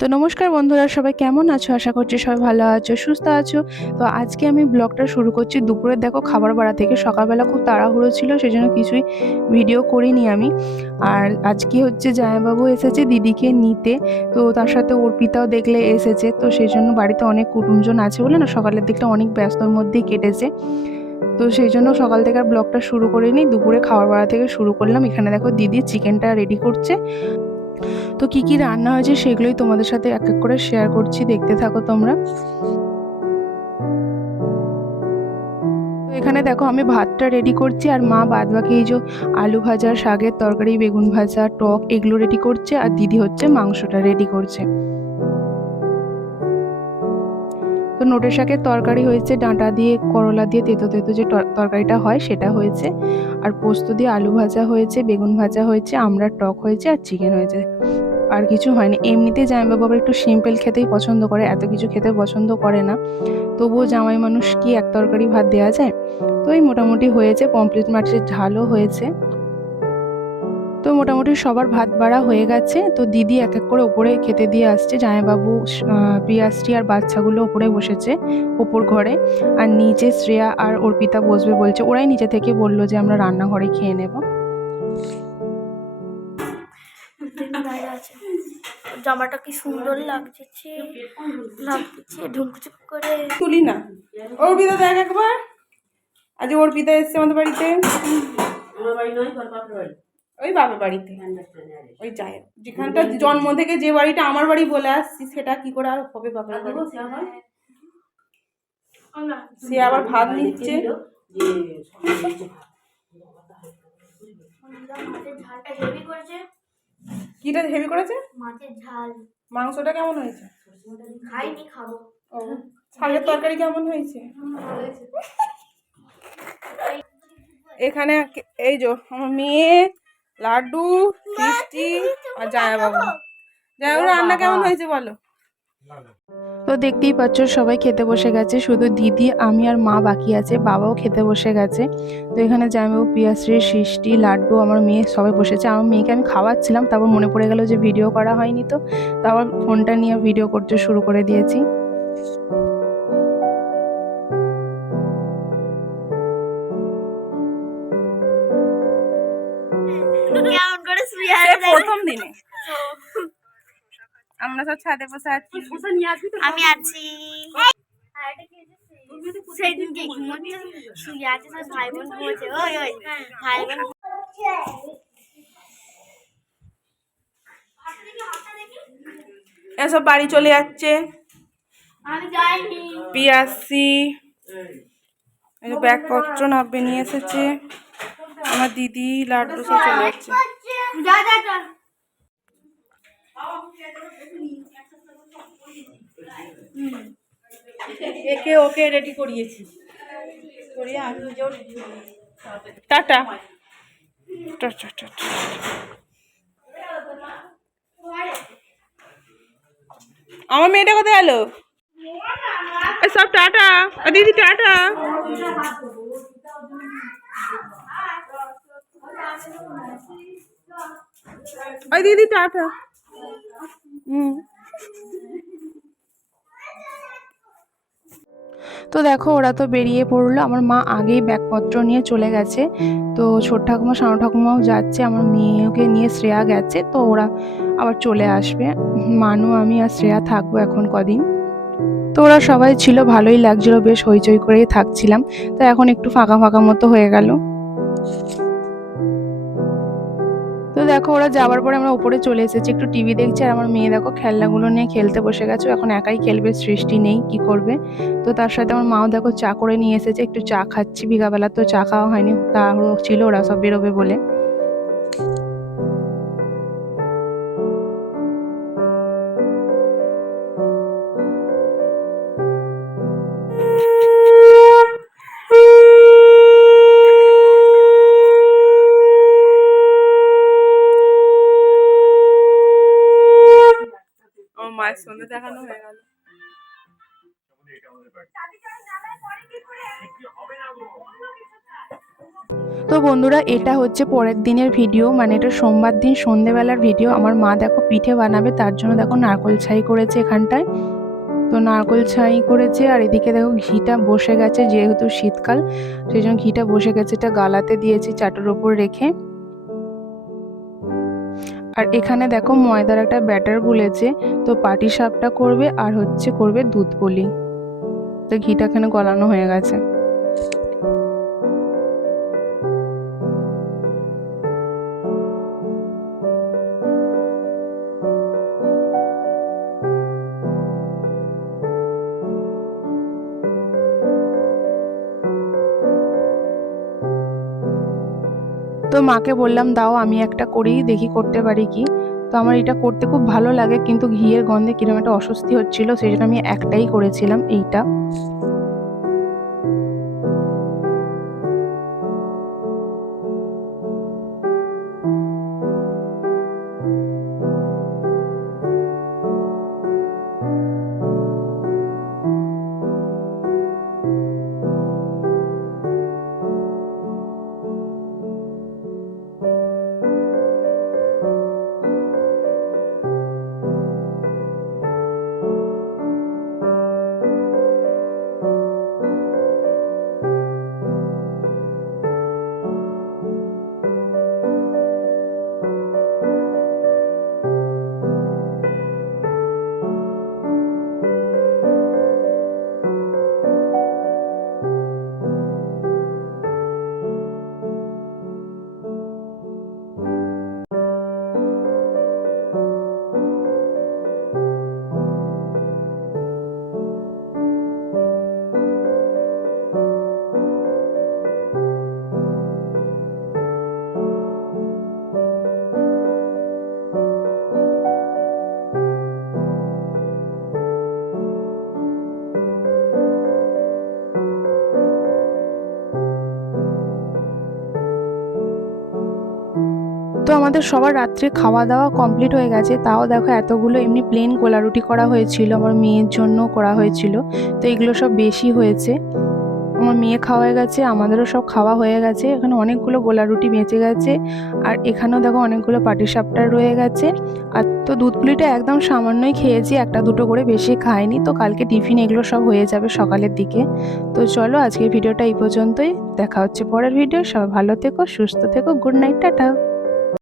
তো নমস্কার বন্ধুরা, সবাই কেমন আছো? আশা করছি সবাই ভালো আছো, সুস্থ আছো। তো আজকে আমি ব্লগটা শুরু করছি দুপুরে। দেখো খাবার বাড়া থেকে সকালবেলা খুব তাড়াহুড়ো ছিল, সেজন্য কিছুই ভিডিও করিনি আমি। আর আজকে হচ্ছে জামাইবাবু এসেছে দিদিকে নিতে, তো তার সাথে অর্পিতাও দেখলে এসেছে, তো সেই জন্য বাড়িতে অনেক কুটুমজন আছে বলে না, সকালের দিকটা অনেক ব্যস্তর মধ্যেই কেটেছে। তো সেই জন্য সকাল থেকে আর ব্লগটা শুরু করিনি, দুপুরে খাবার বাড়া থেকে শুরু করলাম। এখানে দেখো দিদি চিকেনটা রেডি করছে। তো কি কি রান্না হয়েছে সেগুলোই তোমাদের সাথে এক এক করে শেয়ার করছি, দেখতে থাকো তোমরা। এখানে দেখো আমি ভাতটা রেডি করছি আর মা বাদ বাকি এই যে আলু ভাজা, শাকের তরকারি, বেগুন ভাজা, টক এগুলো রেডি করছে আর দিদি হচ্ছে মাংসটা রেডি করছে। তো নোটের শাকের তরকারি হয়েছে, ডাঁটা দিয়ে, করলা দিয়ে, তেতো তেতো যে তর- তরকারিটা হয় সেটা হয়েছে। আর পোস্ত দিয়ে আলু ভাজা হয়েছে, বেগুন ভাজা হয়েছে আমরা টক হয়েছে আর চিকেন হয়েছে। আর কিছু হয়নি। এমনিতেই জামাইবাবু আবার একটু সিম্পল খেতেই পছন্দ করে, এত কিছু খেতে পছন্দ করে না। তবুও জামাই মানুষ কি এক তরকারি ভাত দেওয়া যায়? তো এই মোটামুটি হয়েছে পমপ্লেট মাছের ঝালও হয়েছে। তো মোটামুটি সবার ভাত বাড়া হয়ে গেছে। তো দিদি এক এক করে ওপরে খেতে দিয়ে আসছে। জামাইবাবু প্রিয়াশ্রী আর বাচ্চাগুলো ওপরে বসেছে, ওপর ঘরে। আর নিচে শ্রেয়া আর অর্পিতা বসবে বলছে, ওরাই নিচে থেকে বলল যে আমরা রান্নাঘরে খেয়ে নেব। আছে। জামাটা কি সুন্দর লাগছে লাগছে ঢুকচুক করে। তুলি না। ওর অর্পিতা দেখ একবার। আজ ওর অর্পিতা এসছে আমাদের বাড়িতে। ওই বাবার বাড়িতে। ওই হোক। যেখানটা জন্ম থেকে যে বাড়িটা আমার বাড়ি বলে আসছি সেটা কি করে আর হবে বাবার বাড়ি? সে আবার ভাত নিচ্ছে। ঝালটা হেভি করেছে। কিটা হেভি করেছে? মাছের ঝাল। মাংসটা কেমন হয়েছে? খাইনি খাব। ও শাকের তরকারি কেমন হয়েছে? এখানে এই যে আমার মেয়ে লাড্ডু মিষ্টি আর জায়াবাবু। জায়াবাবু রান্না কেমন হয়েছে বলো? তো দেখতেই পাচ্ছ সবাই খেতে বসে গেছে। শুধু দিদি আমি আর মা বাকি আছে বাবাও খেতে বসে গেছে। তো এখানে জামাইবাবু পিয়াশ্রী সৃষ্টি লাড্ডু আমার মেয়ে সবাই বসেছে। আমার মেয়েকে আমি খাওয়াচ্ছিলাম তারপর মনে পড়ে গেল যে ভিডিও করা হয়নি তো। তারপর ফোনটা নিয়ে ভিডিও করতে শুরু করে দিয়েছি। প্রথম দিনে। আমরা সব ছাদে বসে আছি। আমি আছি। সেই ঘুমোচ্ছে শুয়ে আছে সব ভাই বোন ঘুমোচ্ছে। ওই ওই ভাই বোন এসব বাড়ি চলে যাচ্ছে। পিয়াসি। ব্যাগপত্র নাব্বে নিয়ে এসেছে। আমার দিদি লাড্ডু সব চলে যাচ্ছে যা যা যা একে ওকে রেডি করিয়েছি। করিয়ে আমি নিজেও রেডি টাটা টাটা টাটা আমার মেয়েটা কোথায় গেল? সব টাটা। দিদি টাটা। ওই দিদি টাটা। হুম। তো দেখো, ওরা তো বেরিয়ে পড়ল। আমার মা আগেই ব্যাগপত্র নিয়ে চলে গেছে। তো ছোট ঠাকুমা, সানো ঠাকুমাও যাচ্ছে। আমার মেয়েকে নিয়ে শ্রেয়া গেছে। তো ওরা আবার চলে আসবে। মানু, আমি আর শ্রেয়া থাকব এখন কদিন। তো ওরা সবাই ছিল, ভালোই লাগছিল। বেশ হইচই করেই থাকছিলাম। তো এখন একটু ফাঁকা ফাঁকা মতো হয়ে গেল। তো দেখো, ওরা যাওয়ার পরে আমরা উপরে চলে এসেছি। একটু টিভি দেখছি আর আমার মেয়ে দেখো খেলনাগুলো নিয়ে খেলতে বসে গেছে। এখন একাই খেলবে, সৃষ্টি নেই, কি করবে? তো তার সাথে আমার মাও দেখো চা করে নিয়ে এসেছে। একটু চা খাচ্ছি বিকাবেলা তো চা খাওয়া হয়নি তা ছিল, ওরা সব বেরোবে বলে। মায়ের সঙ্গে দেখানো হয়ে। গেল তো বন্ধুরা, এটা হচ্ছে পরের দিনের ভিডিও মানে এটা সোমবার দিন, সন্ধেবেলার ভিডিও। আমার মা দেখো পিঠে বানাবে, তার জন্য দেখো নারকল ছাই করেছে এখানটায়। তো নারকল ছাই করেছে, আর এদিকে দেখো ঘিটা বসে গেছে, যেহেতু শীতকাল, সেই জন্য ঘিটা বসে গেছে। এটা গালাতে দিয়েছি চাটুর ওপর রেখে। আর এখানে দেখো ময়দার একটা ব্যাটার গুলেছে, তো পাটি সাপটা করবে আর হচ্ছে করবে দুধ বলি তো ঘিটা এখানে গলানো হয়ে গেছে। মাকে বললাম, দাও, আমি একটা করি দেখি করতে পারি কি? তো আমার এটা করতে খুব ভালো লাগে, কিন্তু ঘিয়ের গন্ধে কীরকম একটা অস্বস্তি হচ্ছিল সেই জন্য আমি একটাই করেছিলাম এইটা। তো আমাদের সবার রাত্রে খাওয়া দাওয়া কমপ্লিট হয়ে গেছে, তাও দেখো এতগুলো এমনি প্লেন গোলা রুটি করা হয়েছিল, আমার মেয়ের জন্য করা হয়েছিল। তো এগুলো সব বেশি হয়েছে। আমার মেয়ে খাওয়া হয়ে গেছে, আমাদেরও সব খাওয়া হয়ে গেছে। এখানে অনেকগুলো গোলা রুটি বেঁচে গেছে। আর এখানেও দেখো অনেকগুলো পাটিসাপটা রয়ে গেছে। আর তো দুধ পুলিটা একদম সামান্যই খেয়েছি, একটা দুটো করে বেশি খাইনি। তো কালকে টিফিন এগুলো সব হয়ে যাবে সকালের দিকে। তো চলো আজকের ভিডিওটা এই পর্যন্তই। দেখা হচ্ছে পরের ভিডিও। সবাই ভালো থেকো, সুস্থ থেকো। Good night, tata.